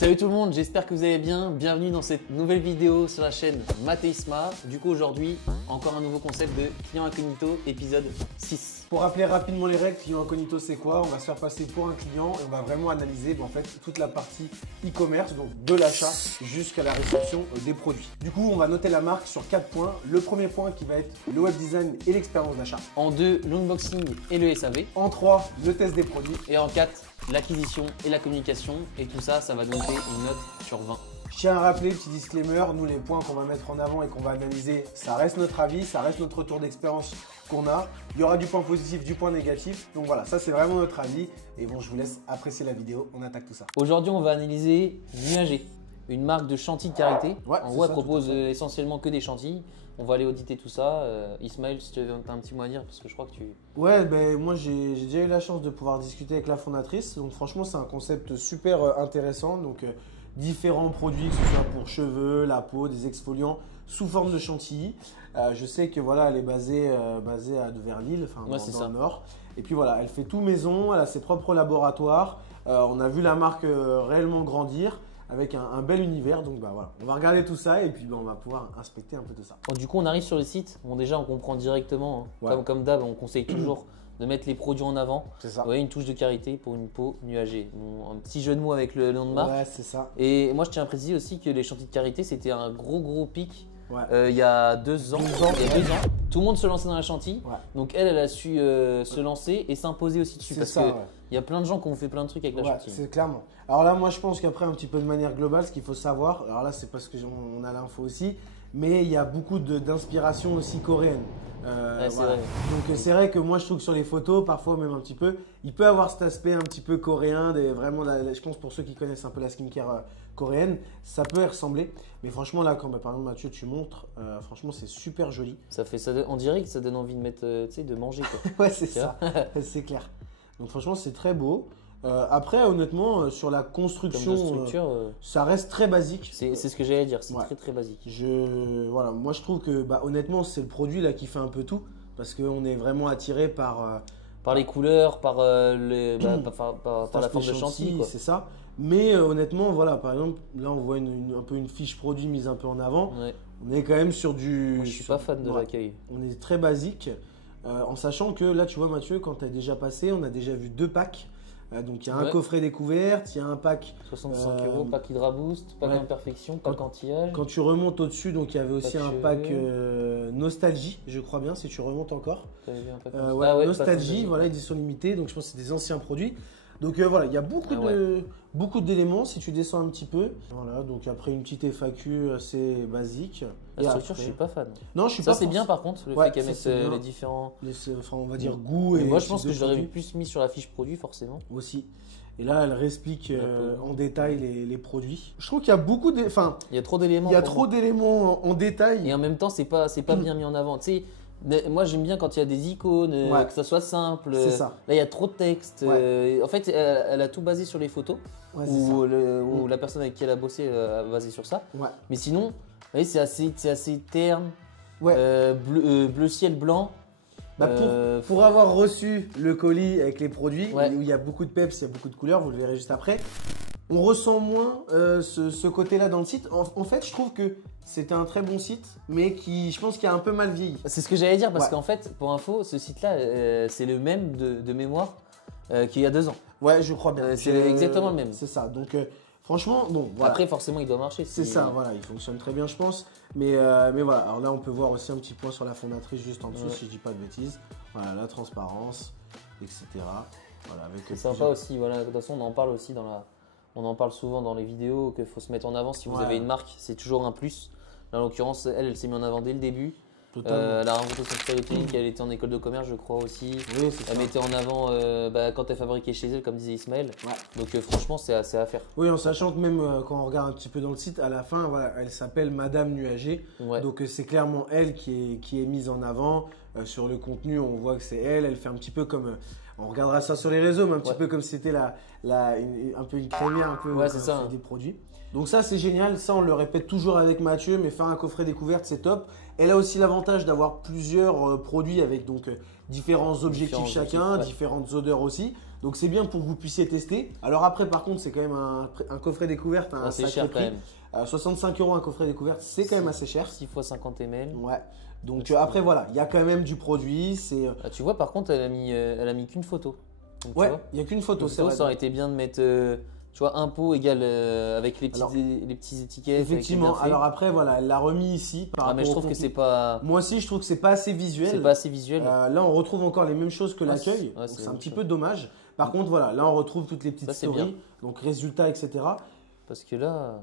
Salut tout le monde, j'espère que vous allez bien. Bienvenue dans cette nouvelle vidéo sur la chaîne Mathéisma. Du coup aujourd'hui, encore un nouveau concept de client incognito, épisode 6. Pour rappeler rapidement les règles, client incognito c'est quoi? On va se faire passer pour un client et on va vraiment analyser en fait toute la partie e-commerce, donc de l'achat jusqu'à la réception des produits. Du coup, on va noter la marque sur 4 points. Le premier point qui va être le web design et l'expérience d'achat. En 2, l'unboxing et le SAV. En 3, le test des produits. Et en 4, l'acquisition et la communication. Et tout ça, ça va donner une note sur 20. Je tiens à rappeler, petit disclaimer, nous les points qu'on va mettre en avant et qu'on va analyser, ça reste notre avis, ça reste notre retour d'expérience qu'on a. Il y aura du point positif, du point négatif. Donc voilà, ça c'est vraiment notre avis. Et bon, je vous laisse apprécier la vidéo, on attaque tout ça. Aujourd'hui, on va analyser Nuager, une marque de chantilly de karité. Ouais, en gros, elle propose essentiellement que des chantilly. On va aller auditer tout ça. Ismaël, si tu as un petit mot à dire, parce que je crois que tu… Ouais, ben moi j'ai déjà eu la chance de pouvoir discuter avec la fondatrice. Donc franchement, c'est un concept super intéressant. Donc différents produits, que ce soit pour cheveux, la peau, des exfoliants sous forme de chantilly. Je sais que voilà, elle est basée à Devers-Lille, enfin dans le nord. Et puis voilà, elle fait tout maison, elle a ses propres laboratoires. On a vu la marque réellement grandir avec un bel univers. Donc bah voilà, on va regarder tout ça et puis on va pouvoir inspecter un peu tout ça. Bon, du coup, on arrive sur le site. Bon, déjà, on comprend directement. Hein. Ouais. Comme d'hab, on conseille toujours de mettre les produits en avant. C'est ça. Vous voyez, une touche de karité pour une peau nuagée. Bon, un petit jeu de mots avec le nom de marque. Ouais, c'est ça. Et moi, je tiens à préciser aussi que les chantilly de karité, c'était un gros pic. Ouais. Il y a 2 ans. Il y a 2 ans. Tout le monde se lançait dans la chantilly. Ouais. Donc elle a su se lancer et s'imposer aussi dessus. C'est Parce ça, que ouais. il y a plein de gens qui ont fait plein de trucs avec la Ouais, chantilly. c'est clairement. Alors là, moi, je pense qu'après, un petit peu de manière globale, ce qu'il faut savoir, alors là, c'est parce qu'on a l'info aussi, mais il y a beaucoup d'inspiration aussi coréenne. Ouais, c'est voilà. vrai. Donc c'est vrai que moi, je trouve que sur les photos, parfois même un petit peu, il peut avoir cet aspect un petit peu coréen, je pense pour ceux qui connaissent un peu la skincare coréenne, ça peut y ressembler. Mais franchement, là, quand par exemple Mathieu, tu montres, franchement, c'est super joli. On dirait que ça donne envie de mettre, de manger quoi. Ouais, c'est ça, c'est clair. Donc franchement, c'est très beau. Après, honnêtement, sur la construction, ça reste très basique. C'est ce que j'allais dire, c'est Ouais. très basique. Voilà, moi je trouve que honnêtement, c'est le produit là qui fait un peu tout parce qu'on est vraiment attiré par les couleurs, par la forme de chantilly quoi. c'est ça. Mais honnêtement, voilà, par exemple, là on voit un peu une fiche produit mise un peu en avant. Ouais. On est quand même sur du. Moi, je suis pas fan de l'accueil. On est très basique, en sachant que là, tu vois, Mathieu, quand tu as déjà passé, on a déjà vu 2 packs. Donc il y a un coffret découverte, il y a un pack 65 €, pack Hydra Boost, pack Imperfection, pack anti-âge. Quand tu remontes au-dessus, donc il y avait aussi un pack cheveux. Nostalgie, je crois bien, si tu remontes encore. T'avais vu un pack Nostalgie, voilà, édition limitée, donc je pense que c'est des anciens produits. Donc voilà, il y a beaucoup d'éléments si tu descends un petit peu. Voilà, donc après une petite FAQ assez basique. La structure, je suis pas fan. Non, je suis pas. Ça c'est bien par contre, le fait qu'elle mette les différents. Enfin, on va dire goût et. Moi, je pense que je l'aurais plus mis sur la fiche produit forcément. Aussi. Et là, elle réexplique en détail les produits. Je trouve qu'il y a beaucoup de. Enfin, il y a trop d'éléments. Il y a trop d'éléments en détail. Et en même temps, c'est pas bien mis en avant. Tu sais. Moi j'aime bien quand il y a des icônes, que ça soit simple. C'est ça. Là il y a trop de texte. En fait, elle a tout basé sur les photos. Ouais, ou la personne avec qui elle a bossé a basé sur ça. Ouais. Mais sinon, vous voyez, c'est assez terne. Ouais. Bleu ciel blanc. Pour avoir reçu le colis avec les produits, Ouais. où il y a beaucoup de peps, il y a beaucoup de couleurs, vous le verrez juste après. On ressent moins ce côté-là dans le site. En fait, je trouve que c'était un très bon site, mais je pense qu'il a un peu mal vieilli. C'est ce que j'allais dire parce qu'en fait, pour info, ce site-là, c'est le même de mémoire qu'il y a 2 ans. Ouais, je crois bien. C'est exactement le même. C'est ça. Donc, franchement, bon. Voilà. Après, forcément, il doit marcher. C'est ça, voilà. Il fonctionne très bien, je pense. Mais voilà. Alors là, on peut voir aussi un petit point sur la fondatrice juste en dessous, si je dis pas de bêtises. Voilà, la transparence, etc. Voilà, avec c'est sympa aussi. Voilà. De toute façon, on en parle aussi on en parle souvent dans les vidéos qu'il faut se mettre en avant si vous avez une marque, c'est toujours un plus. Là, en l'occurrence, elle s'est mise en avant dès le début. Elle a rencontré son psychologue, elle était en école de commerce, je crois aussi. Oui, c'est ça. Elle mettait en avant quand elle fabriquait chez elle, comme disait Ismaël. Ouais. Donc franchement, c'est assez à faire. Oui, en sachant que même quand on regarde un petit peu dans le site, à la fin, voilà, elle s'appelle Madame Nuager. Ouais. Donc c'est clairement elle qui est mise en avant. Sur le contenu, on voit que c'est elle. Elle fait un petit peu comme… on regardera ça sur les réseaux, mais un petit peu comme si c'était un peu une crémière, un peu c'est ça, des produits. Donc ça, c'est génial. Ça, on le répète toujours avec Mathieu, mais faire un coffret découverte, c'est top. Elle a aussi l'avantage d'avoir plusieurs produits avec donc différents objectifs chacun, différentes odeurs aussi. Donc c'est bien pour que vous puissiez tester. Alors après, par contre, c'est quand même un coffret découverte, un c'est sacré cher prix. quand même. 65 € un coffret découverte, c'est quand même assez cher. 6 x 50 ml. Ouais. Donc après, voilà, il y a quand même du produit. Ah, tu vois, par contre, elle a mis qu'une photo. Donc, ouais, il n'y a qu'une photo, c'est vrai. Ça aurait été bien de mettre, tu vois, impôt égal avec les petits étiquettes. Effectivement. Alors après, voilà, elle l'a remis ici. Mais je trouve que c'est pas. Moi aussi, je trouve que c'est pas assez visuel. C'est pas assez visuel. Là, on retrouve encore les mêmes choses que l'accueil. Ouais, c'est un petit peu dommage. Par contre, voilà, là, on retrouve toutes les petites stories. Bien. Donc résultats, etc. Parce que là.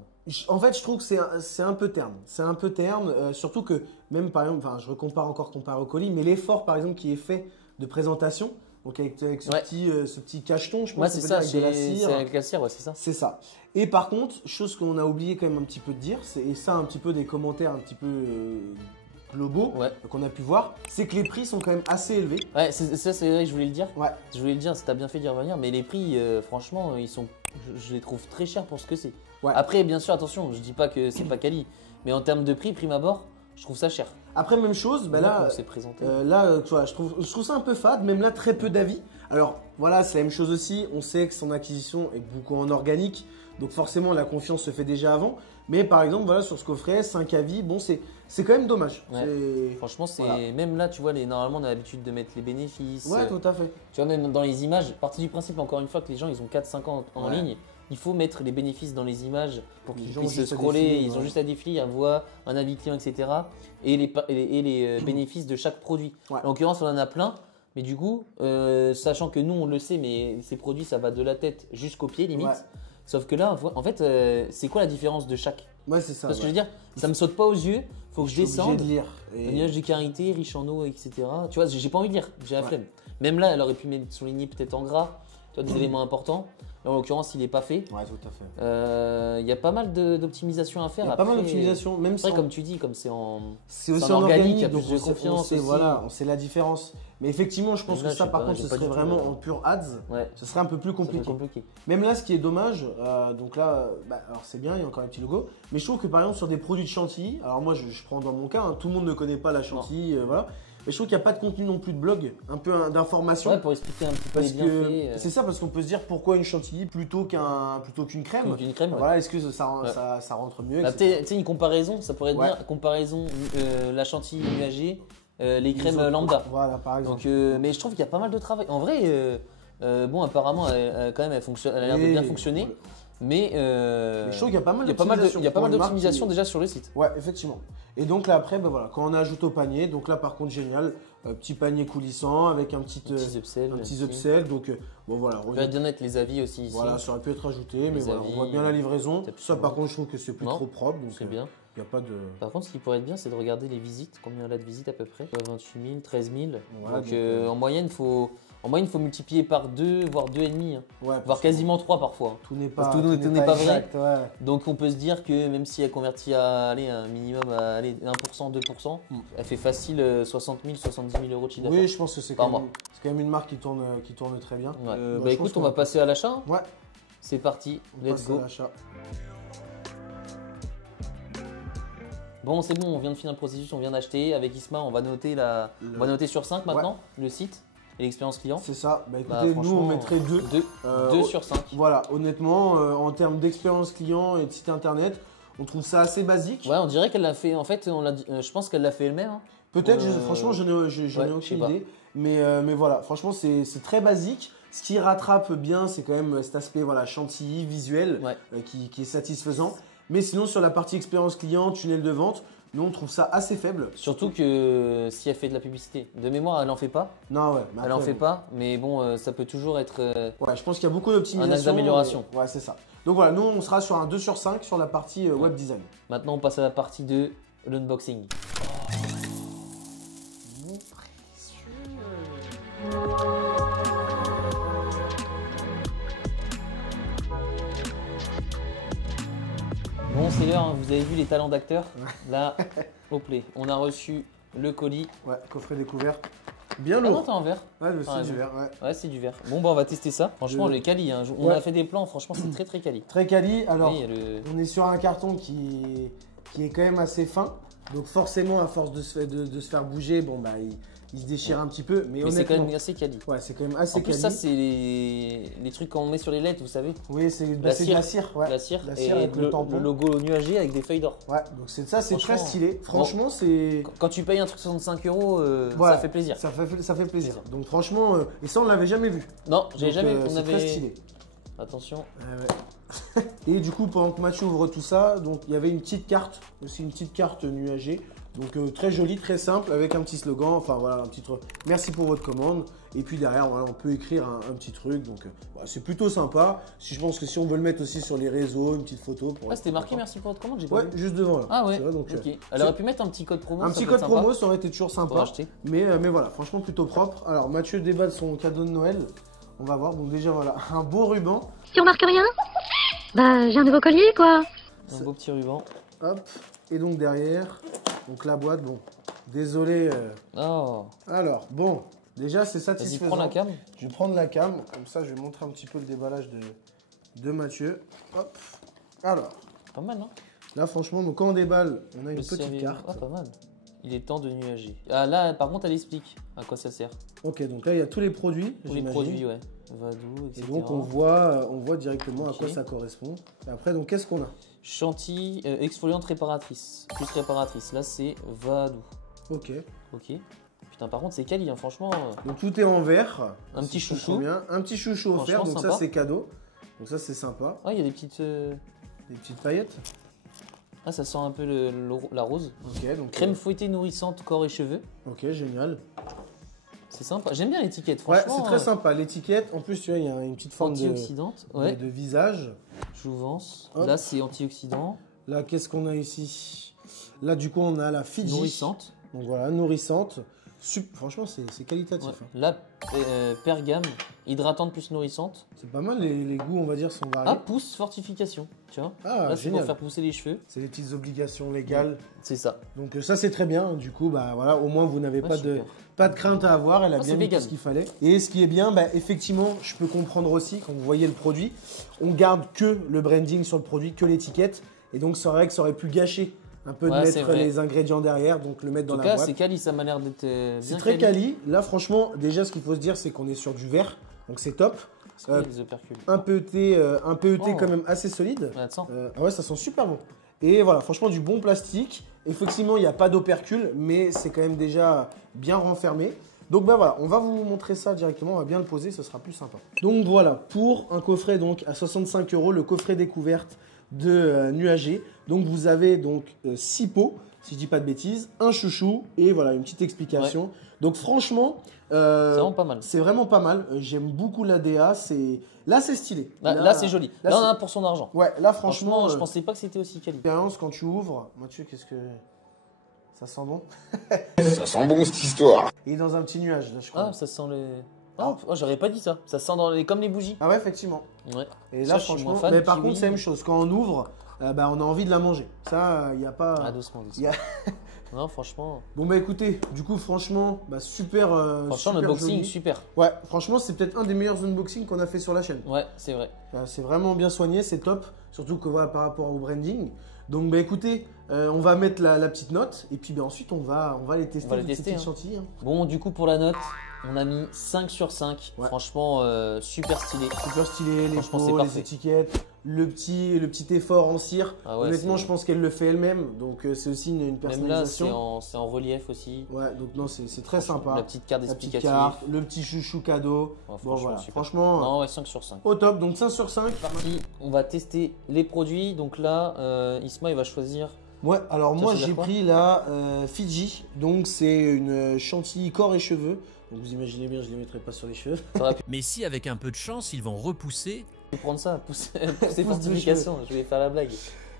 En fait, je trouve que c'est un peu terne. C'est un peu terne, surtout que même par exemple, je recompare encore comparé au colis, mais l'effort par exemple qui est fait de présentation, donc avec ce petit cacheton, je pense. Ouais, c'est ça, avec de la cire. C'est avec la cire, ouais, c'est ça. C'est ça. Et par contre, chose qu'on a oublié quand même un petit peu de dire, et ça un petit peu des commentaires un petit peu globaux qu'on a pu voir, c'est que les prix sont quand même assez élevés. Ouais, ça c'est vrai que je voulais le dire. Ouais. Je voulais le dire, t'as bien fait d'y revenir, mais les prix, franchement, je les trouve très chers pour ce que c'est. Ouais. Après, bien sûr, attention, je dis pas que c'est pas quali, mais en termes de prix, prime abord, je trouve ça cher. Après, même chose, là, tu vois, je trouve ça un peu fade, même là, très peu d'avis. Alors, voilà, c'est la même chose aussi, on sait que son acquisition est beaucoup en organique, donc forcément, la confiance se fait déjà avant. Mais par exemple, voilà, sur ce coffret, 5 avis, bon, c'est quand même dommage. Ouais. Franchement, même là, tu vois, normalement, on a l'habitude de mettre les bénéfices. Ouais, tout à fait. Tu vois, même dans les images, partie du principe, encore une fois, que les gens, ils ont 4-5 ans en ligne. Il faut mettre les bénéfices dans les images pour qu'ils puissent se scroller. Ils ont juste à défiler, à voir un avis client, etc. Et les bénéfices de chaque produit. Ouais. En l'occurrence, on en a plein. Mais du coup, sachant que nous, on le sait, mais ces produits, ça va de la tête jusqu'au pied, limite. Ouais. Sauf que là, en fait, c'est quoi la différence de chaque? Ouais, c'est ça. Parce que je veux dire, ça me saute pas aux yeux. Faut que je descende. De lire. Un nuage de carité, riche en eau, etc. Tu vois, j'ai pas envie de lire. J'ai la flemme. Même là, elle aurait pu souligner peut-être en gras. Tu vois, des éléments importants. Là, en l'occurrence, il n'est pas fait. Ouais, tout à fait. Il y a pas mal d'optimisation à faire. Il y a pas mal d'optimisation, même si. Comme tu dis, comme c'est en. C'est aussi en organique, il y a plus de confiance. On sait la différence. Mais effectivement, je pense que ça, par contre, ce serait vraiment en pur ads. Ouais. Ce serait un peu plus compliqué. Même là, ce qui est dommage, donc là, alors c'est bien, il y a encore un petit logo. Mais je trouve que par exemple, sur des produits de Chantilly, alors moi, je prends dans mon cas, tout le monde ne connaît pas la Chantilly, voilà. Mais je trouve qu'il n'y a pas de contenu non plus de blog, un peu d'information. Ouais, pour expliquer un petit peu les bienfaits. C'est ça, parce qu'on peut se dire pourquoi une chantilly plutôt qu'une crème. Une crème. Voilà, est-ce que ça rentre mieux, tu sais, une comparaison, ça pourrait être bien. Comparaison, la chantilly nuagée, les crèmes lambda. Voilà, par exemple. Donc, mais je trouve qu'il y a pas mal de travail. En vrai, bon, apparemment, elle a l'air de bien fonctionner. Mais je trouve qu'il y a pas mal d'optimisation déjà sur le site. Ouais, effectivement. Et donc là après, voilà, quand on ajoute au panier, donc là par contre génial, petit panier coulissant avec un petit upsell. Donc bon voilà. Il va bien être les avis aussi ici. Voilà, ça aurait pu être ajouté, mais voilà, on voit bien la livraison. Ça par contre je trouve que c'est plus trop propre. C'est bien. Y a pas de... Par contre, ce qui pourrait être bien, c'est de regarder les visites. Combien il y a de visites à peu près? 28 000, 13 000. Voilà, donc en moyenne, il faut multiplier par 2, voire 2,5. Hein. Ouais, voire quasiment 3 parfois. Tout n'est pas, vrai. Ouais. Donc on peut se dire que même si elle convertit à un minimum à 1%, 2%, elle fait facile 60 000, 70 000 euros de chiffre d'affaires. Oui, je pense que c'est quand même une marque qui tourne très bien. Ouais. Écoute, on va passer à l'achat. Ouais. C'est parti, let's go. Bon, c'est bon, on vient de finir le processus, on vient d'acheter. Avec Isma, on va noter sur 5 maintenant, le site et l'expérience client. C'est ça. Écoutez, nous, on mettrait 2. 2 sur 5. Voilà, honnêtement, en termes d'expérience client et de site internet, on trouve ça assez basique. Ouais, on dirait qu'elle l'a fait. En fait, je pense qu'elle l'a fait elle-même. Hein. Peut-être, franchement, j'en ai aucune idée. Mais voilà, franchement, c'est très basique. Ce qui rattrape bien, c'est quand même cet aspect chantilly, visuel, qui est satisfaisant. Mais sinon, sur la partie expérience client, tunnel de vente, nous, on trouve ça assez faible. Surtout que si elle fait de la publicité, de mémoire, elle n'en fait pas. Non, ouais. Elle n'en fait pas, mais bon, ça peut toujours être ouais, je pense qu'il y a beaucoup d'optimisation. Un axe d'amélioration. Ouais, c'est ça. Donc voilà, nous, on sera sur un 2 sur 5 sur la partie web design. Maintenant, on passe à la partie de l'unboxing. Mon précieux. Bon, c'est l'heure, hein. Vous avez vu les talents d'acteurs. Là, au play. On a reçu le colis. Ouais, coffret découvert. Bien lourd. Ah non, t'es en verre. Ouais, c'est du verre. Ouais, c'est du verre. Bon, bah, on va tester ça. Franchement, les quali. Hein. On a fait des plans. Franchement, c'est très, très quali. Très quali. Alors, on est sur un carton qui est quand même assez fin. Donc, forcément, à force de se faire bouger, bon, bah, il se déchire un petit peu. Mais c'est quand honnêtement, même assez quali. ouais, c'est quand même assez En plus, quali. ça, c'est les trucs qu'on met sur les LED, vous savez. Oui, c'est de la cire. Ouais. La cire, La et cire avec le tampon. le logo nuagé avec des feuilles d'or. Ouais, donc c'est ça, c'est très Franchement, stylé. Franchement, c'est. Quand tu payes un truc 65 euros, Voilà, ça fait plaisir. Ça fait plaisir. Donc franchement, et ça, on l'avait jamais vu. Non, j'ai Donc, jamais vu. c'est très stylé. Attention. Ouais. Et du coup, pendant que Mathieu ouvre tout ça, donc il y avait une petite carte, aussi une petite carte nuagée. Donc très jolie, très simple, avec un petit slogan. Enfin voilà, un petit truc. Merci pour votre commande. Et puis derrière, voilà, on peut écrire un petit truc. Donc voilà, c'est plutôt sympa. Je pense que si on veut le mettre aussi sur les réseaux, une petite photo. Ah, c'était marqué merci pour votre commande, j'ai pas Ouais, vu. juste devant là. Ah ouais. Vrai, donc, ok. Elle aurait pu mettre un petit code promo. un petit code promo, ça aurait été toujours Pour sympa. acheter. Mais voilà, franchement plutôt propre. Alors Mathieu déballe son cadeau de Noël. On va voir. Donc déjà voilà, un beau ruban. Tu remarques rien? Bah, j'ai un nouveau collier, quoi. Un beau petit ruban. Hop. Et donc derrière, donc la boîte, bon. Désolé. Oh. Alors, bon, déjà c'est Vas-y, satisfaisant. prends la cam. Je vais prendre la cam, comme ça je vais montrer un petit peu le déballage de Mathieu. Hop. Alors, Pas mal, non? là franchement, donc quand on déballe, on a une Le petite sérieux. carte. Ah, pas mal. Il est temps de nuager. Ah là, par contre, elle explique à quoi ça sert. Ok, donc là il y a tous les produits. Tous les j'imagine. produits, ouais. Vadou, Et etc. donc on voit directement à Ok. quoi ça correspond. Et après, donc qu'est-ce qu'on a? Chantilly exfoliante réparatrice. Plus réparatrice. Là, c'est Vadou. Ok. Ok. Putain, par contre, c'est quali, hein, franchement. Donc tout est en vert. Un si petit je comprends chouchou. bien. Un petit chouchou offert, Franchement, donc sympa. ça c'est cadeau. Donc ça c'est sympa. Ah, il y a des petites. Des petites paillettes. Ah, ça sent un peu la rose. Ok, donc Crème fouettée nourrissante corps et cheveux. ok, génial. C'est sympa. J'aime bien l'étiquette, Ouais, franchement. c'est très sympa. L'étiquette, en plus, tu vois, il y a une petite forme Antioxydante. Ouais. de visage. Jouvence. Hop. Là, c'est antioxydant. Là, qu'est-ce qu'on a ici? Là, du coup, on a la Fiji. Nourrissante. Donc voilà, nourrissante. Franchement, c'est qualitatif. Ouais. hein. Là, pergame. Hydratante plus nourrissante. C'est pas mal, les goûts, on va dire, sont Ah, variés. pousse fortification. Tu vois. Ah, Là, c'est pour génial. faire pousser les cheveux. C'est les petites obligations légales. C'est ça. Donc ça, c'est très bien. Du coup, bah voilà, au moins, vous n'avez Ouais, pas de crainte à avoir. Elle a Ah, bien c'est mis tout vegan. ce qu'il fallait. Et ce qui est bien, bah, effectivement, je peux comprendre aussi, quand vous voyez le produit, on garde que le branding sur le produit, que l'étiquette. Et donc, c'est vrai que ça aurait pu gâcher un peu de Ouais, c'est mettre vrai. les ingrédients derrière, donc le mettre En dans tout la cas, boîte. c'est quali. Ça m'a l'air d'être C'est bien très quali. Là, franchement, déjà, ce qu'il faut se dire, c'est qu'on est sur du vert. Donc, c'est top. Est-ce qu'il y a des opercules. Un PET Oh. quand même assez solide. Ouais, attends. Ah ouais, ça sent super bon. Et voilà, franchement, du bon plastique. Effectivement, il n'y a pas d'opercule, mais c'est quand même déjà bien renfermé. Donc bah voilà, on va vous montrer ça directement, on va bien le poser, ce sera plus sympa. Donc voilà, pour un coffret donc à 65 €, le coffret découverte de Nuager. Donc vous avez donc 6 pots, si je dis pas de bêtises, un chouchou et voilà une petite explication. Donc franchement, C'est vraiment pas mal. c'est vraiment pas mal. J'aime beaucoup l'ADA. Là, c'est stylé. Là, c'est joli. Là, on en a c'est- pour son argent. Ouais, là, Franchement, franchement, je pensais pas que c'était aussi quali. l'expérience quand tu ouvres. Mathieu, qu'est-ce que. Ça sent bon? Ça sent bon cette histoire. Il est dans un petit nuage, là, je crois. Ah, ça sent les. Ah, j'aurais pas dit ça. Ça sent comme les bougies. Ah ouais, effectivement. Ouais. Et Ça, là, je suis franchement. moins fan, Mais par kiwi. contre, c'est la même chose. Quand on ouvre, bah, on a envie de la manger. Ça, il n'y a pas. Ah, doucement, doucement. Il y a- Non, franchement. Bon, bah écoutez, du coup, franchement, bah, super. Franchement, super l'unboxing, joli. super. Ouais, franchement, c'est peut-être un des meilleurs unboxings qu'on a fait sur la chaîne. Ouais, c'est vrai. C'est vraiment bien soigné, c'est top. Surtout que voilà, par rapport au branding. Donc, bah écoutez, on va mettre la petite note. Et puis, bah, ensuite, on va les tester. On va les toutes ces tester, petites hein. chantilly, hein. Bon, du coup, pour la note, on a mis 5 sur 5. Ouais. Franchement, super stylé. Super stylé, les Franchement, c'est pots, les parfait. étiquettes, le petit effort en cire. Ah ouais, Honnêtement, c'est- je pense qu'elle le fait elle-même, donc c'est aussi une Même là, personnalisation. c'est en relief aussi. Ouais, donc non, c'est très sympa. La petite carte La petite explicative. carte, le petit chouchou cadeau. Ouais, Bon, voilà, super. franchement, Non, ouais, 5 sur 5. au top. Donc 5 sur 5. Parti, on va tester les produits. Donc là, Isma, il va choisir. Ouais, alors Ça, moi ça veut j'ai dire quoi pris la Fiji, donc c'est une chantilly corps et cheveux. Donc vous imaginez bien, je ne les mettrai pas sur les cheveux. T'aurais pu Mais si avec un peu de chance, ils vont repousser, prendre ça, pousser Pousse de fortification. Je vais faire la blague.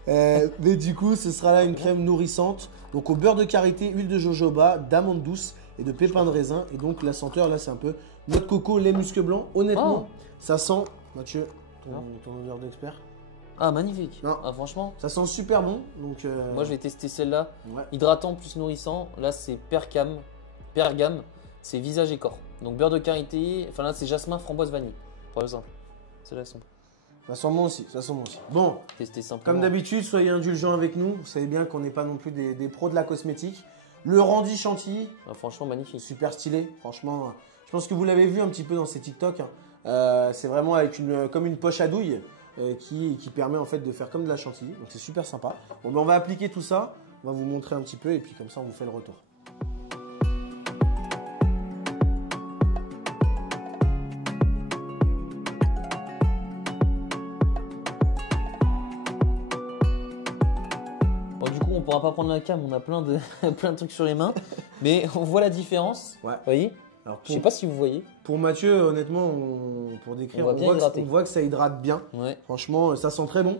Mais du coup, ce sera là une crème nourrissante. Donc au beurre de karité, huile de jojoba, d'amande douce et de pépins de raisin. Et donc la senteur là, c'est un peu noix de coco, lait musc blanc. Honnêtement, ça sent, Mathieu, ton odeur d'expert. Ah, magnifique. Non. Ah, franchement, Ça sent super bon. Donc moi, je vais tester celle-là. ouais. Hydratant plus nourrissant. Là, c'est pergame. C'est visage et corps. Donc beurre de karité. Enfin là, c'est jasmin, framboise, vanille. Par exemple. Celles-là sont Ça sent bon aussi. Ça sent bon aussi. Bon, testées simplement. comme d'habitude, soyez indulgents avec nous. Vous savez bien qu'on n'est pas non plus des pros de la cosmétique. Le rendu chantilly, Franchement, magnifique. super stylé. Franchement, je pense que vous l'avez vu un petit peu dans ces TikTok. C'est vraiment avec comme une poche à douille qui permet en fait de faire comme de la chantilly. Donc c'est super sympa. Bon, ben, on va appliquer tout ça. On va vous montrer un petit peu et puis comme ça on vous fait le retour. On pourra pas prendre la cam, on a plein de, plein de trucs sur les mains, mais on voit la différence. Ouais. Vous voyez? Alors Je sais pas si vous voyez. Pour Mathieu, honnêtement, pour décrire, on voit que ça hydrate bien. Ouais. Franchement, ça sent très bon.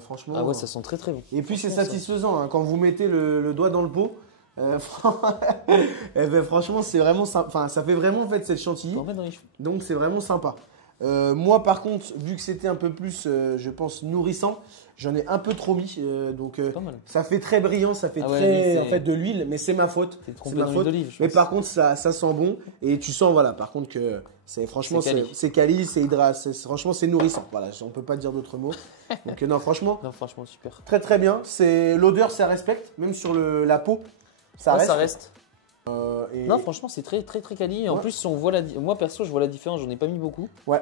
Franchement. Ah ouais, ça sent très très bon. Et puis c'est satisfaisant hein, quand vous mettez le doigt dans le pot. Eh ben, franchement, c'est vraiment sympa. Enfin, ça fait vraiment en fait cette chantilly. Donc c'est vraiment sympa. Moi par contre, vu que c'était un peu plus, je pense, nourrissant, j'en ai un peu trop mis. Donc ça fait très brillant, ça fait très en fait de l'huile, mais c'est ma faute. C'est ma faute. Mais par contre, ça sent bon et tu sens voilà, par contre que franchement c'est quali, c'est hydraté, franchement c'est nourrissant. Voilà, on peut pas dire d'autres mots. Donc non, franchement super. Très très bien. C'est l'odeur, ça respecte, même sur la peau, ça reste. Non, franchement, c'est très très très quali. En plus, si on voit moi perso, je vois la différence. J'en ai pas mis beaucoup. Ouais.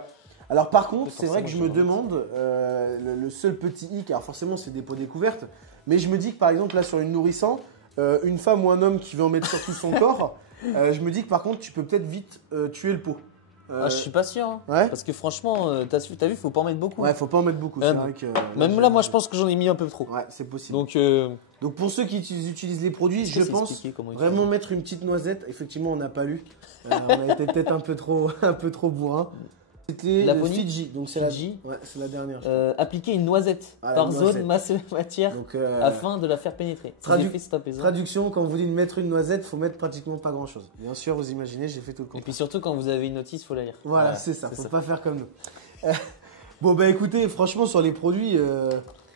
Alors par contre, c'est vrai que je me demande le seul petit hic. Alors forcément, c'est des peaux découvertes, mais je me dis que par exemple là sur une nourrissant, une femme ou un homme qui veut en mettre sur tout son corps, je me dis que par contre, tu peux peut-être vite tuer le pot. Je suis pas sûr. Hein. Ouais. Parce que franchement, t'as vu, faut pas en mettre beaucoup. Ouais, faut pas en mettre beaucoup. C'est vrai que, même là, moi, je pense que j'en ai mis un peu trop. Ouais, c'est possible. Donc pour ceux qui utilisent les produits, je pense vraiment mettre une petite noisette. Effectivement, on n'a pas lu. On a été peut-être un peu trop bourrin. C'était la Fiji, donc c'est la dernière. Appliquer une noisette par zone matière afin de la faire pénétrer. Traduction, quand vous dites mettre une noisette, faut mettre pratiquement pas grand chose. Bien sûr, vous imaginez, j'ai fait tout le contraire. Et puis surtout quand vous avez une notice, faut la lire. Voilà, c'est ça, faut pas faire comme nous. Bon bah écoutez, franchement sur les produits,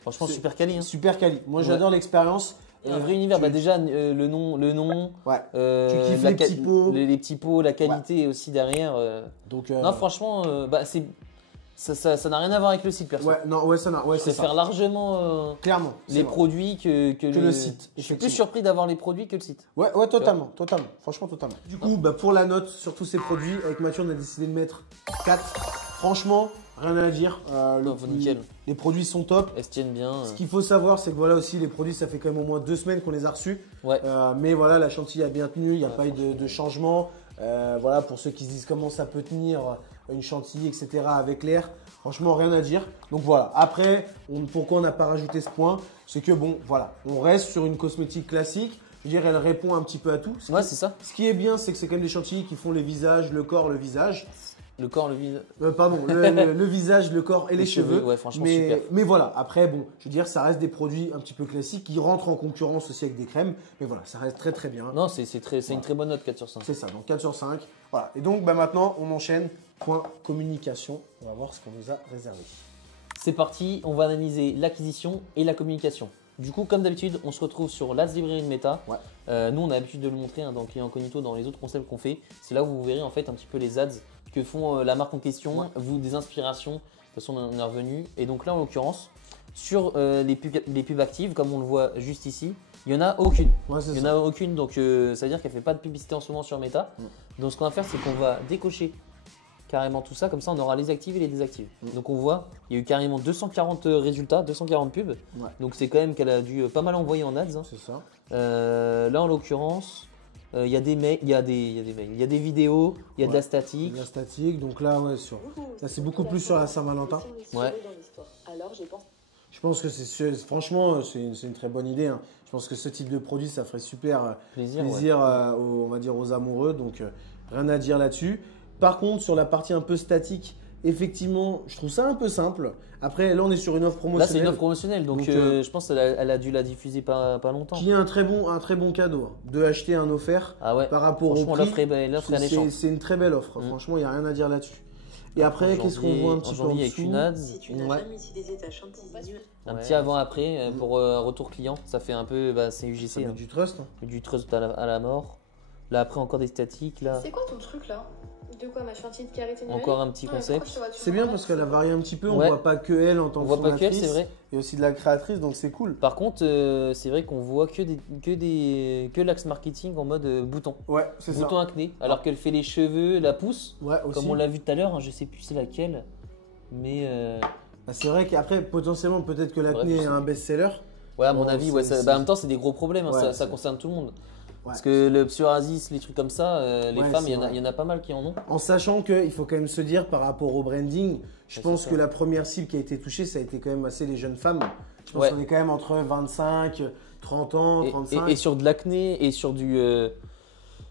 franchement super quali. Hein. Super quali. Moi j'adore l'expérience. Un vrai univers, déjà le nom, ouais. Tu kiffes les petits pots, les petits pots, la qualité aussi derrière. Donc non franchement, ça n'a rien à voir avec le site perso. Ouais, non, ouais, ça n'a. Ouais, je préfère largement clairement les produits que le site. Je suis plus surpris d'avoir les produits que le site. Ouais, totalement. Franchement, totalement. Du coup, pour la note sur tous ces produits, avec Mathieu, on a décidé de mettre 4. Franchement, rien à dire. Nickel. Les produits sont top. Elles se tiennent bien. Ce qu'il faut savoir, c'est que voilà aussi, les produits, ça fait quand même au moins 2 semaines qu'on les a reçus. Ouais. Mais voilà, la chantilly a bien tenu, il n'y a pas eu de changement. Voilà, pour ceux qui se disent comment ça peut tenir une chantilly, etc. avec l'air. Franchement, rien à dire. Donc voilà. Après, pourquoi on n'a pas rajouté ce point? C'est que bon, voilà, on reste sur une cosmétique classique. Je veux dire, elle répond un petit peu à tout. Ouais, c'est ça. Ce qui est bien, c'est que c'est quand même des chantilly qui font les visages, le corps, le visage. Le corps, le visage. Pardon, le visage, le corps et les cheveux. Ouais, franchement, super. Mais voilà, après, bon, je veux dire, ça reste des produits un petit peu classiques qui rentrent en concurrence aussi avec des crèmes. Mais voilà, ça reste très très bien. Non, c'est une très bonne note, 4 sur 5. C'est ça, donc 4 sur 5. Voilà. Et donc, maintenant, on enchaîne. Point communication. On va voir ce qu'on nous a réservé. C'est parti, on va analyser l'acquisition et la communication. Du coup, comme d'habitude, on se retrouve sur l'Ads Librairie de Meta. Ouais. Nous, on a l'habitude de le montrer dans Client Incognito, dans les autres concepts qu'on fait. C'est là où vous verrez en fait un petit peu les ads que font la marque en question, vous des inspirations. De toute façon, on en est revenu. Et donc là, en l'occurrence, sur les pubs actives, comme on le voit juste ici, il n'y en a aucune. Ouais, il n'y en a aucune, donc ça veut dire qu'elle ne fait pas de publicité en ce moment sur Meta. Donc ce qu'on va faire, c'est qu'on va décocher carrément tout ça, comme ça on aura les actives et les désactives. Donc on voit, il y a eu carrément 240 résultats, 240 pubs. Donc c'est quand même qu'elle a dû pas mal envoyer en ads. Hein. C'est ça. Là en l'occurrence, il y a des mails, il y a des vidéos, il y a de la statique. De la statique, donc là ça c'est beaucoup plus sur la Saint-Valentin. Ouais. Je pense que franchement c'est une très bonne idée. Hein. Je pense que ce type de produit ça ferait super plaisir on va dire aux amoureux, donc rien à dire là-dessus. Par contre, sur la partie un peu statique, effectivement, je trouve ça un peu simple. Après, là, on est sur une offre promotionnelle. Là, c'est une offre promotionnelle, donc je pense qu'elle a dû la diffuser pas longtemps. Qui est un très bon cadeau, hein, de acheter un offert par rapport au prix. L'offre est alléchante. C'est une très belle offre. Franchement, il n'y a rien à dire là-dessus. Et après, qu'est-ce qu'on voit un petit peu en dessous avec une ads. Si tu n'as jamais utilisé ta chantilly. Un petit avant-après pour retour client. Ça fait un peu, c'est UGC. Ça met du trust. Hein. Du trust à la mort. Là, après, encore des statiques. Là. C'est quoi ton truc là? De quoi, ma chantier de carité numérique? Encore un petit Non, mais concept. pourquoi je te vois C'est toujours bien là? parce qu'elle a varié un petit peu. On Ouais. voit pas que elle en tant On que voit pas que elle, fondatrice. c'est vrai. Et aussi de la créatrice, donc c'est cool. Par contre, c'est vrai qu'on voit que l'axe marketing en mode bouton. Ouais, c'est ça. Bouton acné. Alors qu'elle fait les cheveux, la pousse. Ouais, aussi. Comme on l'a vu tout à l'heure, hein, je sais plus c'est laquelle. Mais Bah, c'est vrai qu'après, potentiellement, peut-être que l'acné Bref, est un best-seller. ouais, à mon Bon, avis, c'est- ouais, c'est- bah, en même temps, c'est des gros problèmes. Hein, Ouais, ça c'est- concerne tout le monde. Ouais. Parce que le psoriasis, les trucs comme ça, les Ouais, femmes, c'est il vrai. y en a pas mal qui en ont. En sachant qu'il faut quand même se dire par rapport au branding, je Ouais, pense c'est que ça. la première cible qui a été touchée, ça a été quand même assez les jeunes femmes. Je pense Ouais. qu'on est quand même entre 25, 30 ans, Et, 35. et sur de l'acné et sur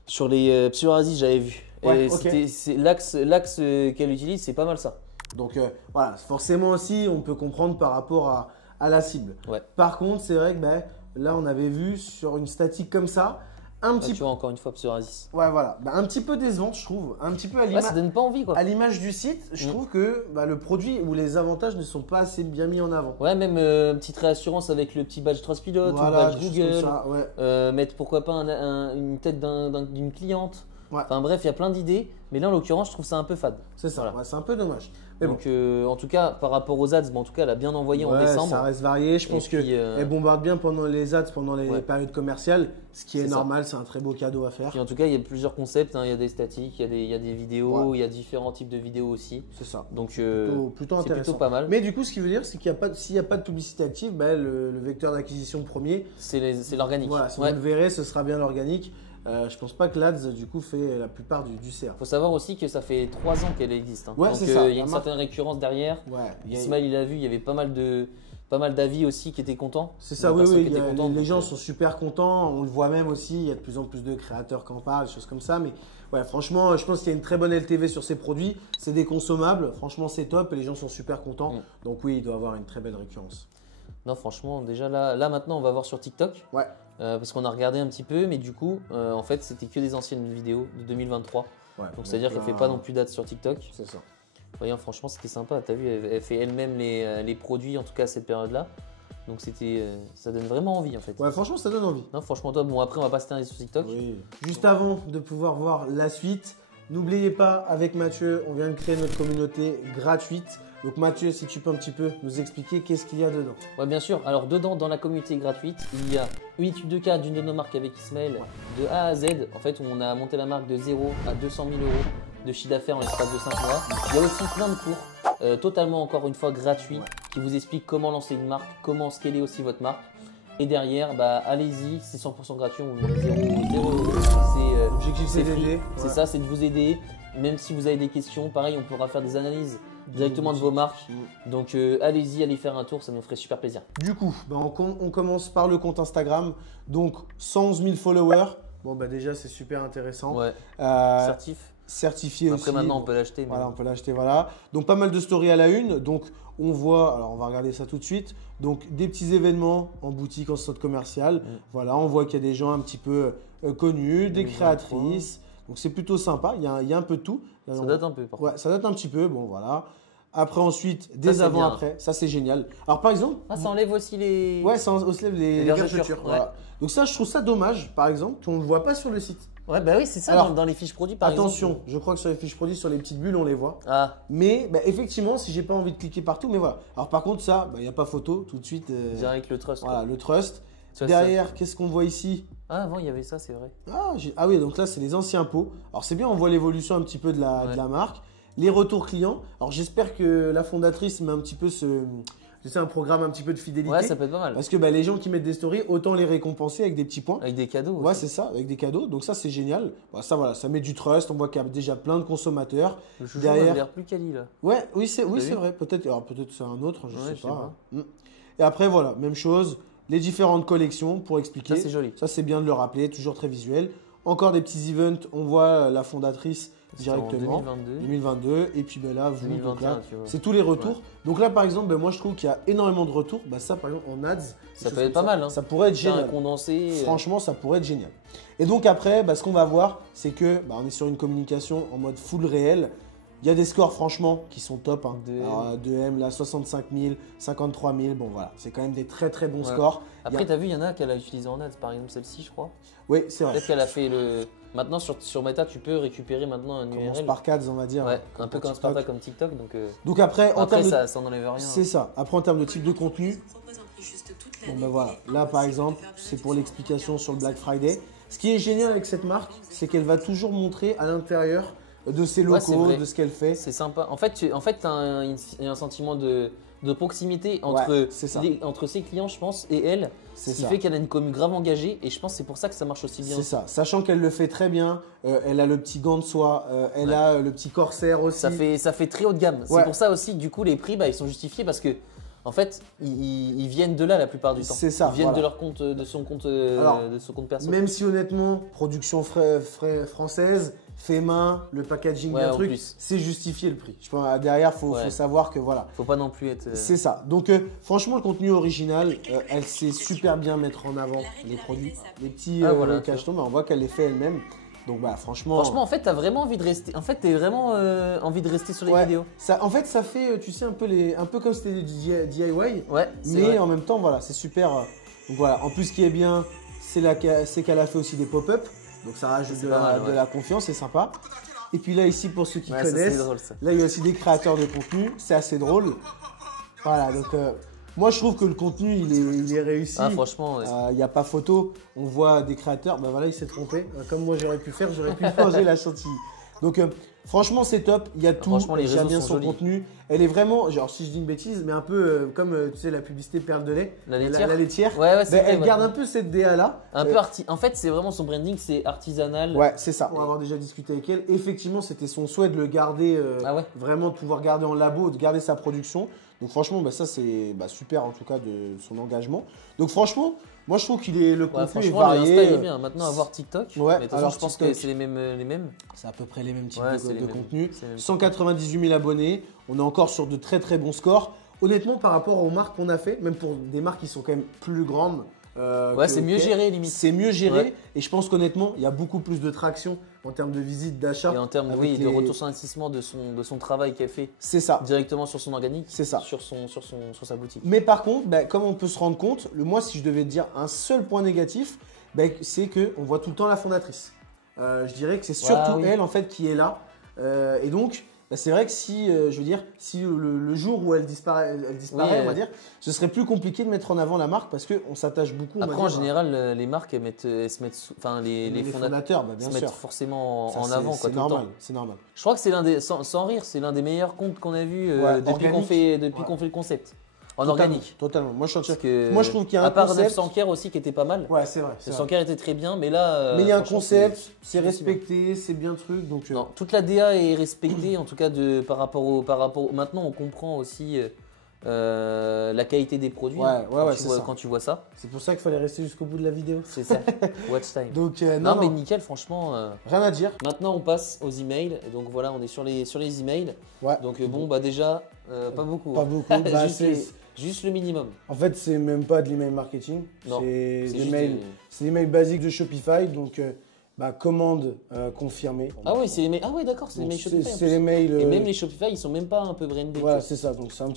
sur les psoriasis, j'avais vu. Ouais, Et ok. c'est l'axe qu'elle utilise, c'est pas mal ça. Donc voilà, forcément aussi, on peut comprendre par rapport à la cible. Ouais. Par contre, c'est vrai que ben, là, on avait vu sur une statique comme ça, un Là, petit tu vois, encore une fois, psoriasis. ouais, voilà, Ben, un petit peu décevante, je trouve. Un petit peu à Ouais, ça donne pas envie quoi. l'image du site, je Mm. trouve que bah, le produit ou les avantages ne sont pas assez bien mis en avant. Ouais, même petite réassurance avec le petit badge Trustpilot ou Voilà, badge des choses Google. comme ça, ouais. Mettre pourquoi pas une tête d'une cliente. Ouais. Enfin bref, il y a plein d'idées. Mais là, en l'occurrence, je trouve ça un peu fade. C'est ça, Voilà. ouais, c'est un peu dommage. Mais bon. Donc, en tout cas, par rapport aux ads, bon, en tout cas, elle a bien envoyé en Ouais, décembre. ça reste varié. Je pense Et puis, qu'elle bombarde bien pendant les ads, pendant les Ouais. périodes commerciales, ce qui est C'est ça. normal, c'est un très beau cadeau à faire. Puis en tout cas, il y a plusieurs concepts. Hein. Il y a des statiques, il y a des vidéos, Ouais. il y a différents types de vidéos aussi. C'est ça. Donc, Plutôt c'est intéressant. plutôt pas mal. Mais du coup, ce qui veut dire, c'est qu'il n'y a pas, s'il n'y a pas de publicité active, ben, le vecteur d'acquisition premier, C'est l'organique. voilà, si Ouais. vous le verrez, ce sera bien l'organique. Je pense pas que l'ADS, du coup, fait la plupart du CA. Il faut savoir aussi que ça fait 3 ans qu'elle existe. Hein. Ouais, Donc, c'est ça. il y a La une marque- certaine récurrence derrière. Ouais, il y a- Ismaël, il a vu, il y avait pas mal d'avis aussi qui étaient contents. C'est ça, Des oui, personnes oui. qui étaient contentes, Les donc, gens sont super contents. On le voit même aussi. Il y a de plus en plus de créateurs qui en parlent, des choses comme ça. Mais ouais, franchement, je pense qu'il y a une très bonne LTV sur ces produits. C'est des consommables. Franchement, c'est top et les gens sont super contents. Mm. Donc oui, il doit avoir une très belle récurrence. Non, franchement, déjà là maintenant, on va voir sur TikTok. Ouais. Parce qu'on a regardé un petit peu, mais du coup, en fait, c'était que des anciennes vidéos de 2023. Ouais, Donc, c'est-à-dire qu'elle fait pas non plus date sur TikTok. C'est ça. Voyons, franchement, c'était sympa. T'as vu, elle fait elle-même les produits, en tout cas à cette période-là. Donc, ça donne vraiment envie, en fait. Ouais, franchement, ça donne envie. Non, franchement, toi, bon, après, on va pas se terminer sur TikTok. Oui. Juste avant de pouvoir voir la suite, n'oubliez pas, avec Mathieu, on vient de créer notre communauté gratuite. Donc Mathieu, si tu peux un petit peu nous expliquer qu'est-ce qu'il y a dedans. Ouais, bien sûr. Alors, dedans, dans la communauté gratuite, il y a une étude de cas d'une de nos marques avec Ismaël de A à Z. En fait, on a monté la marque de 0 à 200 000 euros de chiffre d'affaires en l'espace de 5 mois. Il y a aussi plein de cours, totalement encore une fois gratuits, qui vous expliquent comment lancer une marque, comment scaler aussi votre marque. Et derrière, bah, allez-y, c'est 100% gratuit, on vous met 0 euros. L'objectif, c'est free. d'aider. C'est Ouais. ça, c'est de vous aider. Même si vous avez des questions, pareil, on pourra faire des analyses directement de vos marques. Donc allez-y, allez faire un tour, ça nous ferait super plaisir. Du coup, bah, on commence par le compte Instagram. Donc 111 000 followers. Bon, bah déjà, c'est super intéressant. Ouais, Euh, certif. certifié aussi. Après maintenant, on Bon, peut l'acheter. mais Voilà, bon. on peut l'acheter, voilà. Donc pas mal de stories à la une. Donc on voit, alors on va regarder ça tout de suite. Donc des petits événements en boutique, en centre commercial. Voilà, on voit qu'il y a des gens un petit peu connus, des 2023. créatrices. Donc c'est plutôt sympa. Il y a un peu de tout. Là, Ça on- date un peu par contre. Ouais, ça date un petit peu. Bon, voilà. Après ensuite, des c'est bien. avant-après. Ça c'est génial. Alors par exemple, Ah, ça enlève aussi les. ouais, ça lève les vergetures, vergetures. ouais. Voilà. Donc ça, je trouve ça dommage, par exemple, qu'on ne le voit pas sur le site. Ouais, bah oui, c'est ça Alors, dans les fiches produits par Attention, exemple. je crois que sur les fiches produits, sur les petites bulles, on les voit. Ah, Mais bah, effectivement, si j'ai pas envie de cliquer partout, mais voilà. Alors par contre, ça, il n'y a pas photo, tout de suite. direct le trust. Voilà, quoi. le trust. Ça, Derrière, qu'est-ce qu'on voit ici? Ah, avant il y avait ça, c'est vrai. Ah oui, donc là, c'est les anciens pots. Alors c'est bien, on voit l'évolution un petit peu de la Ouais. marque. Les retours clients. Alors j'espère que la fondatrice met un petit peu un programme un petit peu de fidélité. Ouais, ça peut être pas mal. Parce que bah, les gens qui mettent des stories, autant les récompenser avec des petits points. Avec des cadeaux. Ouais, aussi. c'est ça, avec des cadeaux. Donc ça, c'est génial. Bah, ça, voilà, ça met du trust. On voit qu'il y a déjà plein de consommateurs. Le chouchou derrière- a l'air plus quali là. Ouais, oui, c'est T'as vu vrai. Peut-être, alors peut-être c'est un autre, je Ouais, sais je sais pas. Et après, voilà, même chose. Les différentes collections pour expliquer. Ça, c'est joli. Ça, c'est bien de le rappeler, toujours très visuel. Encore des petits events. On voit la fondatrice C'était en directement. 2022. 2022. Et puis ben là, vous, donc 2021, là, tu vois. c'est tous les retours. Donc là, par exemple, ben, moi, je trouve qu'il y a énormément de retours. Ben, ça, par exemple, en ads, Ça des choses peut être comme pas mal. Hein. Ça pourrait être Faire un génial. condensé. Franchement, ça pourrait être génial. Et donc après, bah, ce qu'on va voir, c'est que bah, on est sur une communication en mode full réel. Il y a des scores franchement qui sont top. Hein. 2M. Alors, 2M, là 65 000, 53 000. Bon voilà, c'est quand même des très très bons Ouais. scores. Après, t'as vu, il y en a qu'elle a utilisé en ads, par exemple celle-ci, je crois. Oui, c'est vrai. Peut-être qu'elle a fait le. Maintenant, sur Meta, tu peux récupérer maintenant un Comme en URL. Sparkads, on va dire. Ouais, un peu pour comme TikTok. Sparta, comme TikTok. Donc après, en Après, termes de... ça n'enlève rien. C'est ça. Après, en termes de type de contenu, bon ben voilà. Là, par exemple, c'est pour l'explication sur le Black Friday. Ce qui est génial avec cette marque, c'est qu'elle va toujours montrer à l'intérieur de ses Ouais, c'est locaux, vrai. de ce qu'elle fait. C'est sympa. En fait, tu as un sentiment de proximité entre, Ouais, c'est ça. entre ses clients, je pense, et elle. C'est Ce qui ça. fait qu'elle a une commu grave engagée. Et je pense que c'est pour ça que ça marche aussi bien. C'est ça. Sachant qu'elle le fait très bien, elle a le petit gant de soie, elle Ouais. a le petit corsaire aussi. Ça fait très haut de gamme. Ouais. C'est pour ça aussi, du coup, les prix, bah, ils sont justifiés parce que, en fait, ils viennent de là la plupart du temps. C'est ça, Ils viennent voilà. de leur compte, de son compte, Alors, de son compte perso. Même si honnêtement, production française, fait main, le packaging Ouais, d'un en truc, plus. c'est justifié le prix. Je pense derrière, faut Ouais. savoir que voilà. Faut pas non plus être. C'est ça. Donc franchement, le contenu original, elle sait super bien mettre en avant les produits. Les petits Voilà, cachetons, on voit qu'elle les fait elle-même. Donc bah franchement. Franchement, en fait, t'as vraiment envie de rester. En fait, t'es vraiment envie de rester sur les ouais, vidéos. ça, en fait, ça fait, tu sais, un peu comme c'était du DIY. Ouais. c'est Mais vrai. en même temps, voilà, c'est super. Donc voilà. En plus, ce qui est bien, c'est qu'elle a fait aussi des pop-up. Donc ça rajoute C'est de, pas mal, de ouais. la confiance, c'est sympa. Et puis là, ici, pour ceux qui Ouais, ça, connaissent, c'est drôle, ça. là, il y a aussi des créateurs de contenu. C'est assez drôle. Voilà, donc moi, je trouve que le contenu, il est réussi. Ah, franchement, ouais. Il n'y a pas photo. On voit des créateurs. Ben voilà, il s'est trompé. Comme moi, j'aurais pu faire, j'aurais pu manger la chantilly. Donc, franchement, c'est top. Il y a tout. franchement, les Elle gère réseaux bien sont son jolis. contenu. Elle est vraiment, genre, si je dis une bêtise, mais un peu comme, tu sais, la publicité Perle de lait. La laitière. La laitière. Ouais, ouais, c'est Ben, vrai, elle ouais. garde un peu cette DA-là. Un peu En fait, c'est vraiment son branding, c'est artisanal. Ouais, c'est ça. Pour avoir déjà discuté avec elle, effectivement, c'était son souhait de le garder, Ah ouais. vraiment de pouvoir garder en labo, de garder sa production. Donc franchement, bah, ça c'est super en tout cas de son engagement. Donc franchement, moi je trouve le Ouais, contenu est franchement, le varié. Insta il est bien. Maintenant, avoir TikTok. Ouais, Mais de toute façon, alors je pense TikTok. que c'est les mêmes. C'est à peu près les mêmes types Ouais, de, c'est les de mêmes. contenu. C'est les mêmes. 198 000 abonnés. On est encore sur de très très bons scores. Honnêtement, par rapport aux marques qu'on a fait, même pour des marques qui sont quand même plus grandes. Ouais, c'est mieux géré, limite. C'est mieux géré. Ouais. Et je pense qu'honnêtement, il y a beaucoup plus de traction en termes de visite, d'achat. Et en termes avec oui, de les- retour sur investissement de son travail qu'elle fait C'est ça. directement sur son organique. C'est ça. Sur sa boutique. Mais par contre, bah, comme on peut se rendre compte, moi, si je devais te dire un seul point négatif, bah, c'est qu'on voit tout le temps la fondatrice. Je dirais que c'est surtout oui. elle en fait qui est là. Et donc, bah, c'est vrai que si, je veux dire, si le jour où elle disparaît, Oui, on va dire, ce serait plus compliqué de mettre en avant la marque parce qu'on s'attache beaucoup. on va Après, en dire, général, les marques, elles se mettent, enfin, les les fondateurs fondateurs, bah, bien se mettent sûr. forcément Ça, en c'est- avant, quoi, c'est tout le temps. normal, c'est normal. Je crois que c'est l'un des, sans rire, c'est l'un des meilleurs comptes qu'on a vu Ouais, depuis qu'on organique. fait, Ouais. qu'on fait le concept. En Totalement, organique. Totalement. Moi, je Parce que, Moi, je trouve qu'il y a un à part concept. 900 Care aussi qui était pas mal. Ouais, c'est vrai. c'est 900 vrai. Care était très bien, mais là. Mais il y a un franchement, concept, c'est c'est respecté, c'est bien truc. Donc, Non, toute la DA est respectée, en tout cas par rapport au. Maintenant, on comprend aussi la qualité des produits. Ouais, hein, ouais, c'est ça. quand tu vois ça. c'est pour ça qu'il fallait rester jusqu'au bout de la vidéo. C'est ça. Watch time. Donc, non, non, mais non, nickel, franchement. rien à dire. Maintenant, on passe aux emails. Donc voilà, on est sur les emails. Ouais. Donc bon, bah déjà, pas beaucoup. Pas hein. beaucoup. Bah, Juste le minimum. En fait, c'est même pas de l'email marketing. Non, C'est C'est des juste mails, c'est des mails basiques de Shopify. Donc, commande confirmée. Ah oui, c'est les mails. Ah oui, d'accord, c'est les Donc, mails Shopify. en C'est les plus. mails. Et même les Shopify, ils sont même pas un peu brandés. Voilà, tu sais. c'est ça. Donc, c'est un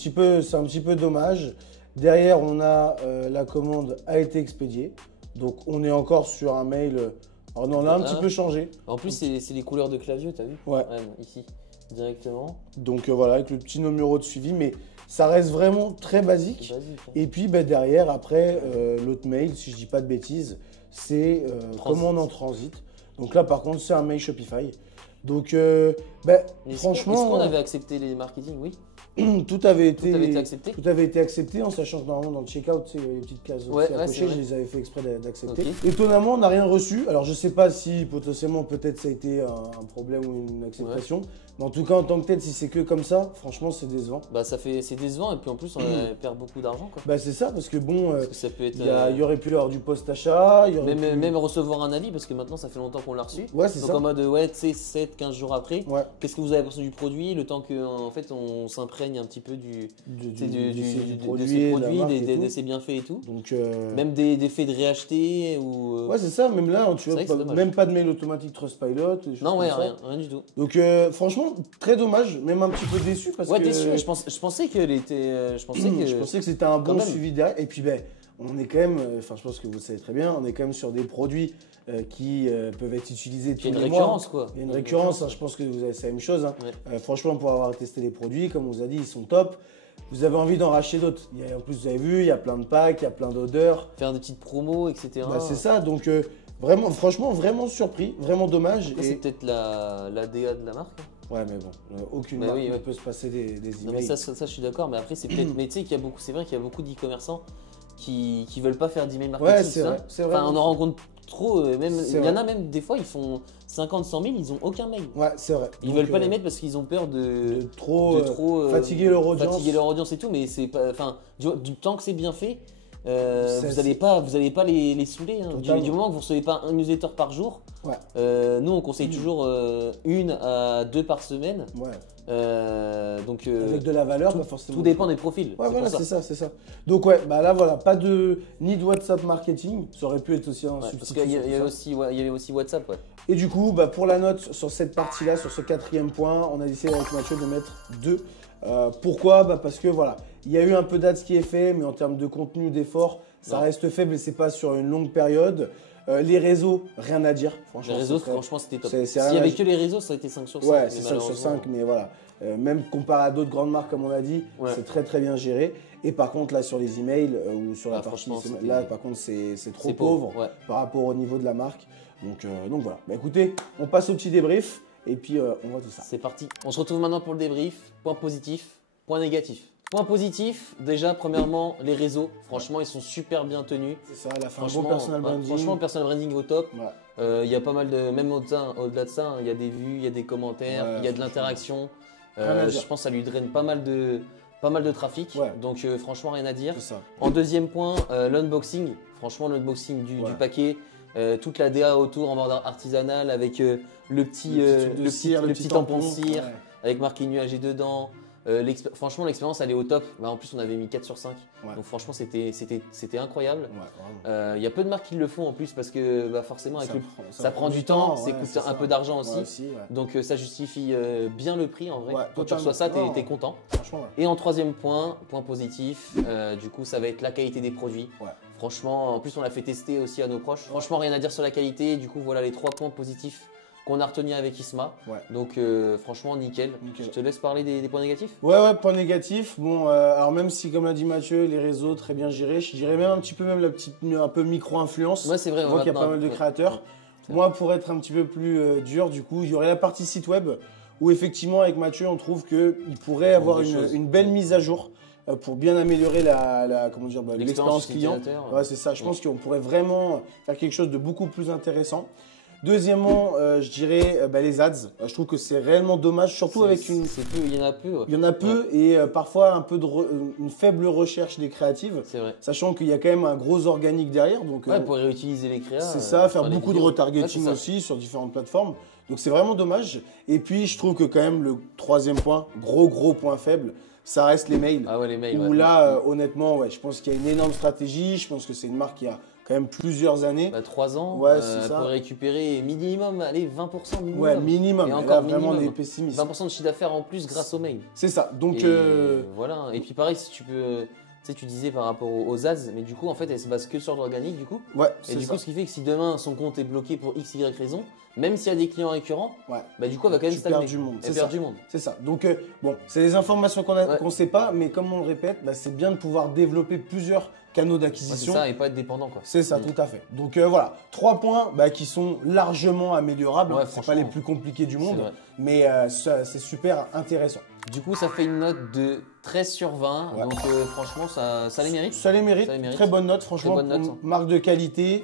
petit peu dommage. Derrière, on a la commande a été expédiée. Donc, on est encore sur un mail. Alors, non, on a un Ah. petit peu changé. En plus, c'est les couleurs de clavier, t'as vu? Ouais. Ici, directement. Donc, voilà, avec le petit numéro de suivi. Mais ça reste vraiment très basique. C'est basique. hein. Et puis derrière, après, l'autre mail, si je dis pas de bêtises, c'est commande en transit. Donc là, par contre, c'est un mail Shopify. Donc, franchement, Est-ce qu'on avait accepté les marketing? Oui. tout avait été accepté. Tout avait été accepté, en sachant que normalement, dans le checkout, tu sais, il y avait les petites cases aussi Ouais, à ouais, cocher, c'est vrai. je les avais fait exprès d'accepter. Ok. Étonnamment, on n'a rien reçu. Alors, je sais pas si potentiellement, peut-être, ça a été un problème ou une acceptation. Mais en tout cas, en tant que tel, si c'est que comme ça, franchement, c'est décevant. Bah, c'est décevant et puis en plus, on perd beaucoup d'argent, quoi. Bah, c'est ça, parce que bon, Parce que ça peut être. il y aurait pu y avoir du post-achat, il y aurait pu- Même recevoir un avis, parce que maintenant ça fait longtemps qu'on l'a reçu. Ouais, c'est Donc ça. en mode, ouais, tu sais, 7-15 jours après, Ouais. qu'est-ce que vous avez pensé du produit? Le temps que, en fait, on s'imprègne s'imprègnent un petit peu de ces produit, produits, de ses bienfaits et tout. Donc, même des faits de réacheter ou. Ouais, c'est ça, même là, tu vois, même pas de mail automatique Trustpilot. Non, ouais, rien du tout. Donc, franchement, très dommage, même un petit peu déçu parce que. Déçu, je pensais qu'elle était. Je pensais que c'était un bon suivi derrière. Et puis, ben, on est quand même, enfin, je pense que vous le savez très bien, on est quand même sur des produits qui peuvent être utilisés tous les mois. Il y a une récurrence, quoi. Il y a une récurrence, hein, je pense que vous avez la même chose. Hein. Ouais. Franchement, pour avoir testé les produits, comme on vous a dit, ils sont top. Vous avez envie d'en racheter d'autres. En plus, vous avez vu, il y a plein de packs, il y a plein d'odeurs. Faire des petites promos, etc. Bah, c'est ça, donc vraiment, franchement, vraiment surpris, vraiment dommage. C'est peut-être la DA de la marque. Ouais, mais bon, aucune marque ne peut se passer des emails. Non, mais ça, je suis d'accord, mais après, c'est peut-être. Mais tu sais qu'il y a beaucoup, c'est vrai qu'il y a beaucoup d'e-commerçants qui veulent pas faire d'email marketing. Ouais, c'est vrai. Enfin, on en rencontre trop. Il y en a même des fois, ils font 50, 100 000, ils ont aucun mail. Ouais, c'est vrai. Ils veulent pas les mettre parce qu'ils ont peur de trop fatiguer leur audience. Fatiguer leur audience et tout, mais c'est pas. Enfin, du temps que c'est bien fait. Vous n'allez pas les saouler. Hein. Du moment que vous ne recevez pas un newsletter par jour, nous on conseille toujours 1 à 2 par semaine. Ouais. Donc, avec de la valeur, pas forcément. Tout dépend des profils. Ouais, voilà, c'est ça. Donc ouais, bah là voilà, pas de ni de WhatsApp marketing, ça aurait pu être aussi un substitut. Parce qu'il y avait aussi WhatsApp. Ouais. Et du coup, bah, pour la note sur cette partie-là, sur ce 4e point, on a décidé avec Mathieu de mettre 2. Pourquoi ? Bah parce que voilà, il y a eu un peu d'ads qui est fait, mais en termes de contenu, d'effort, ça reste faible et c'est pas sur une longue période. Les réseaux, rien à dire. Franchement, les réseaux, franchement, c'était top. S'il n'y avait que les réseaux, ça a été 5 sur 5. Ouais, c'est 5 sur 5, mais voilà. Même comparé à d'autres grandes marques, comme on a dit, c'est très très bien géré. Et par contre, là, sur les emails ou sur la partie, là, par contre, c'est trop pauvre par rapport au niveau de la marque. Donc voilà. Bah, écoutez, on passe au petit débrief et puis on voit tout ça. C'est parti. On se retrouve maintenant pour le débrief. Point positif, point négatif. Point positif, déjà, premièrement, les réseaux. Franchement, ils sont super bien tenus. C'est ça, elle a fait un bon personal branding. Franchement, le personal branding au top. Il y a pas mal de. Même au-delà de ça, il y a des vues, il y a des commentaires, il y a de l'interaction. Je pense que ça lui draine pas mal de trafic. Donc, franchement, rien à dire. En deuxième point, l'unboxing. Franchement, l'unboxing du paquet. Toute la DA autour en mode artisanal avec le petit tampon de cire avec marqué nuagé dedans. Franchement, l'expérience elle est au top. Bah, en plus, on avait mis 4 sur 5. Donc, franchement, c'était incroyable. Il y a peu de marques qui le font en plus parce que forcément, ça prend du temps, ça coûte un peu d'argent aussi. Donc, ça justifie bien le prix en vrai. Quand tu reçois ça, t'es content. Et en troisième point positif, du coup, ça va être la qualité des produits. Franchement, en plus, on l'a fait tester aussi à nos proches. Franchement, rien à dire sur la qualité. Du coup, voilà les 3 points positifs qu'on a retenus avec Isma. Donc, franchement, nickel. Je te laisse parler des points négatifs. Ouais, points négatifs. Bon, alors même si, comme l'a dit Mathieu, les réseaux très bien gérés, je dirais même un peu micro-influence. Ouais, c'est vrai. On voit qu'il y a pas mal de créateurs. Moi, pour être un petit peu plus dur, du coup, il y aurait la partie site web où effectivement, avec Mathieu, on trouve qu'il pourrait avoir une belle mise à jour. Pour bien améliorer l'expérience client. Ouais, c'est ça. Je pense qu'on pourrait vraiment faire quelque chose de beaucoup plus intéressant. Deuxièmement, je dirais les ads. Je trouve que c'est réellement dommage, surtout avec une. Il y en a peu. Il y en a peu et parfois un peu une faible recherche des créatives. C'est vrai. Sachant qu'il y a quand même un gros organique derrière. Donc, pour réutiliser les créas. C'est ça, faire beaucoup de retargeting aussi sur différentes plateformes. Donc c'est vraiment dommage. Et puis je trouve que quand même le 3e point, gros point faible, ça reste les mails. Ah ouais, les mails. Où là, honnêtement, je pense qu'il y a une énorme stratégie. Je pense que c'est une marque qui a quand même plusieurs années. 3 ans pour récupérer minimum, allez, 20% minimum. Ouais, minimum. Et encore vraiment des pessimistes. 20% de chiffre d'affaires en plus grâce aux mails. C'est ça. Donc voilà. Et puis pareil, si tu peux. Tu sais, tu disais par rapport aux ads, mais du coup, en fait, elle se base que sur l'organique, du coup. Ouais, et du coup, ce qui fait que si demain son compte est bloqué pour X, Y raison, même s'il y a des clients récurrents, du coup, elle va quand même stagner. Elle perd du monde. C'est ça. Donc, bon, c'est des informations qu'on ne sait pas, mais comme on le répète, c'est bien de pouvoir développer plusieurs canaux d'acquisition. C'est ça, et pas être dépendant, quoi. C'est ça, tout à fait. Donc, voilà. 3 points qui sont largement améliorables. C'est pas les plus compliqués du monde, mais c'est super intéressant. Du coup, ça fait une note de 13 sur 20. Donc, franchement, ça les mérite. Ça les mérite. Très bonne note, franchement. Marque de qualité.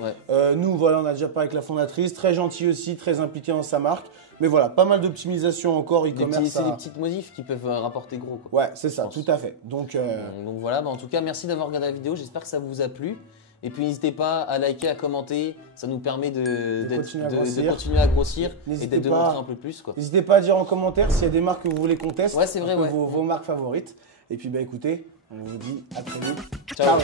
Nous, voilà, on a déjà parlé avec la fondatrice. Très gentil aussi, très impliqué dans sa marque. Mais voilà, pas mal d'optimisation encore e-commerce. C'est des petites modifs qui peuvent rapporter gros, quoi. Ouais, c'est ça, tout à fait. Donc voilà, en tout cas, merci d'avoir regardé la vidéo. J'espère que ça vous a plu. Et puis n'hésitez pas à liker, à commenter, ça nous permet de continuer à grossir et de montrer un peu plus. N'hésitez pas à dire en commentaire s'il y a des marques que vous voulez qu'on teste, ouais, c'est vrai, vos marques favorites. Et puis bah écoutez, on vous dit à très vite. Ciao.